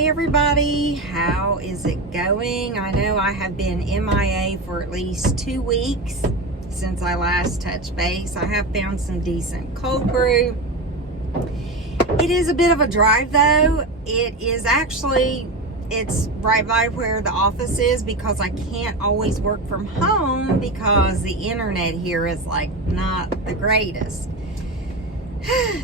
Hey everybody, how is it going? I know I have been MIA for at least 2 weeks since I last touched base. I have found some decent cold brew. It is a bit of a drive though. It's right by where the office is because I can't always work from home because the internet here is like not the greatest.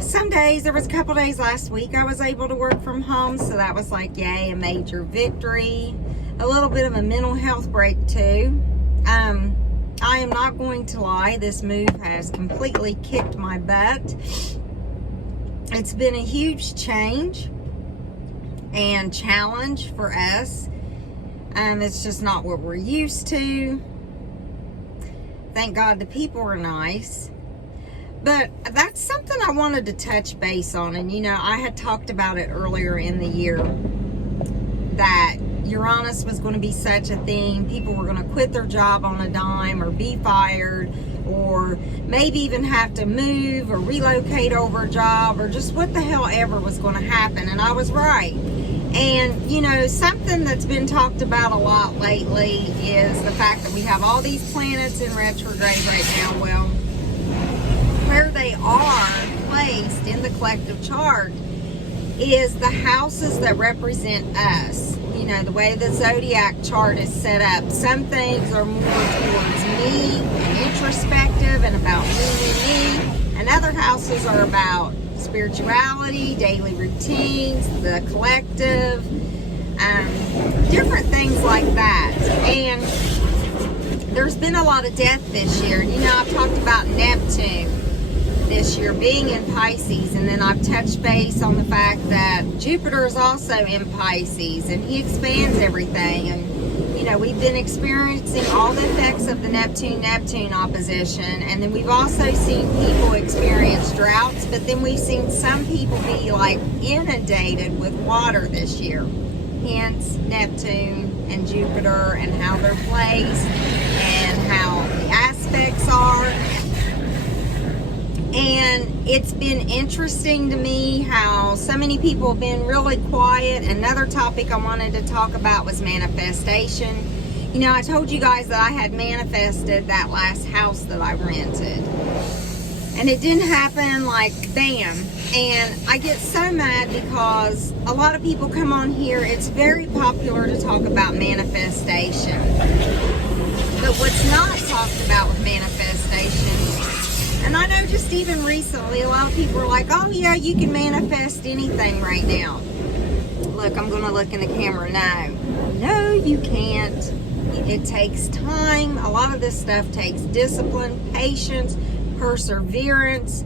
Some days, there was a couple days last week I was able to work from home, so that was like, yay, a major victory. A little bit of a mental health break too. I am not going to lie, this move has completely kicked my butt. It's been a huge change and challenge for us. It's just not what we're used to. Thank God the people are nice. But that's something I wanted to touch base on. And, you know, I had talked about it earlier in the year that Uranus was going to be such a thing. People were going to quit their job on a dime or be fired or maybe even have to move or relocate over a job or just what the hell ever was going to happen. And I was right. And, you know, something that's been talked about a lot lately is the fact that we have all these planets in retrograde right now. Well, where they are placed in the collective chart is the houses that represent us. You know, the way the zodiac chart is set up, some things are more towards me and introspective and about me, and other houses are about spirituality, daily routines, the collective, different things like that. And there's been a lot of death this year. You know, I've talked about Neptune this year being in Pisces, and then I've touched base on the fact that Jupiter is also in Pisces and he expands everything. And you know, we've been experiencing all the effects of the Neptune opposition, and then we've also seen people experience droughts, but then we've seen some people be like inundated with water this year. Hence Neptune and Jupiter and how they're placed and how the aspects are. And it's been interesting to me how so many people have been really quiet. Another topic I wanted to talk about was manifestation. You know, I told you guys that I had manifested that last house that I rented. And it didn't happen like bam. And I get so mad because a lot of people come on here. It's very popular to talk about manifestation. But what's not talked about with manifestation, and I know just even recently, a lot of people are like, oh yeah, you can manifest anything right now. Look, I'm going to look in the camera now. No, you can't. It takes time. A lot of this stuff takes discipline, patience, perseverance.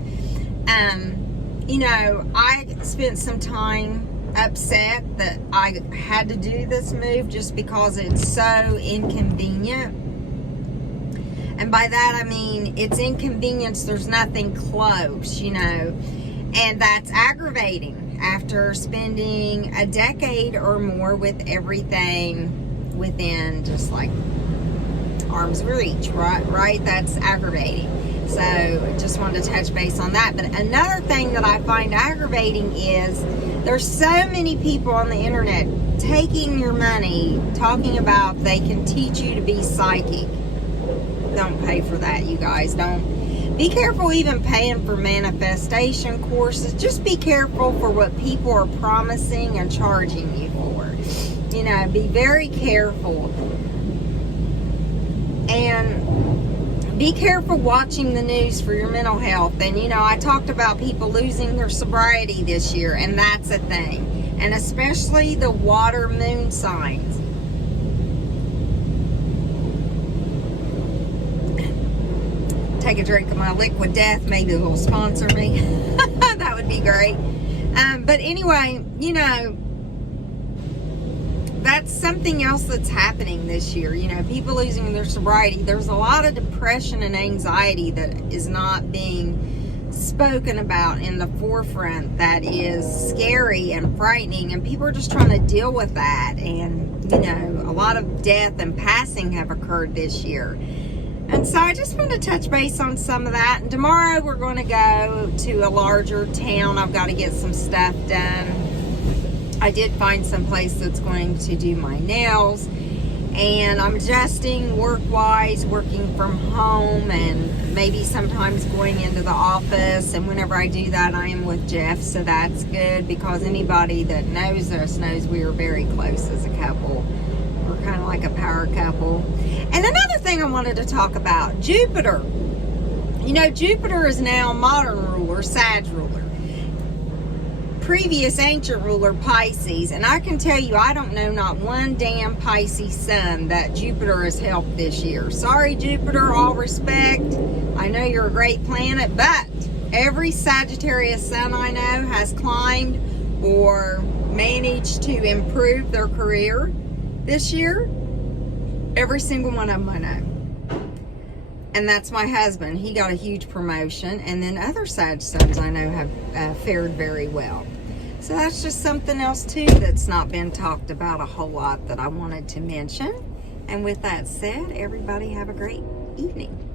You know, I spent some time upset that I had to do this move just because it's so inconvenient. And by that, I mean, it's inconvenience. There's nothing close, you know, and that's aggravating after spending a decade or more with everything within just like arm's reach, right? That's aggravating. So just wanted to touch base on that. But another thing that I find aggravating is there's so many people on the internet taking your money, talking about they can teach you to be psychic. Don't pay for that, you guys. Don't. Be careful even paying for manifestation courses. Just be careful for what people are promising and charging you for. You know, be very careful. And be careful watching the news for your mental health. And, you know, I talked about people losing their sobriety this year, and that's a thing. And especially the water moon signs. Take a drink of my liquid death. Maybe they'll sponsor me. That would be great. But anyway, you know, that's something else that's happening this year. You know, people losing their sobriety. There's a lot of depression and anxiety that is not being spoken about in the forefront. That is scary and frightening, and people are just trying to deal with that. And, you know, a lot of death and passing have occurred this year. And so I just want to touch base on some of that. And tomorrow we're going to go to a larger town. I've got to get some stuff done. I did find some place that's going to do my nails, and I'm adjusting work-wise, working from home, and maybe sometimes going into the office. And whenever I do that, I am with Jeff, so that's good, because anybody that knows us knows we are very close as a couple. We're kind of like a power couple. And another thing I wanted to talk about, Jupiter. You know, Jupiter is now modern ruler, Sag ruler. Previous ancient ruler, Pisces. And I can tell you, I don't know not one damn Pisces sun that Jupiter has helped this year. Sorry, Jupiter, all respect. I know you're a great planet, but every Sagittarius sun I know has climbed or managed to improve their career this year. Every single one of them I know. And that's my husband. He got a huge promotion. And then other Sag suns I know have fared very well. So that's just something else too that's not been talked about a whole lot that I wanted to mention. And with that said, everybody have a great evening.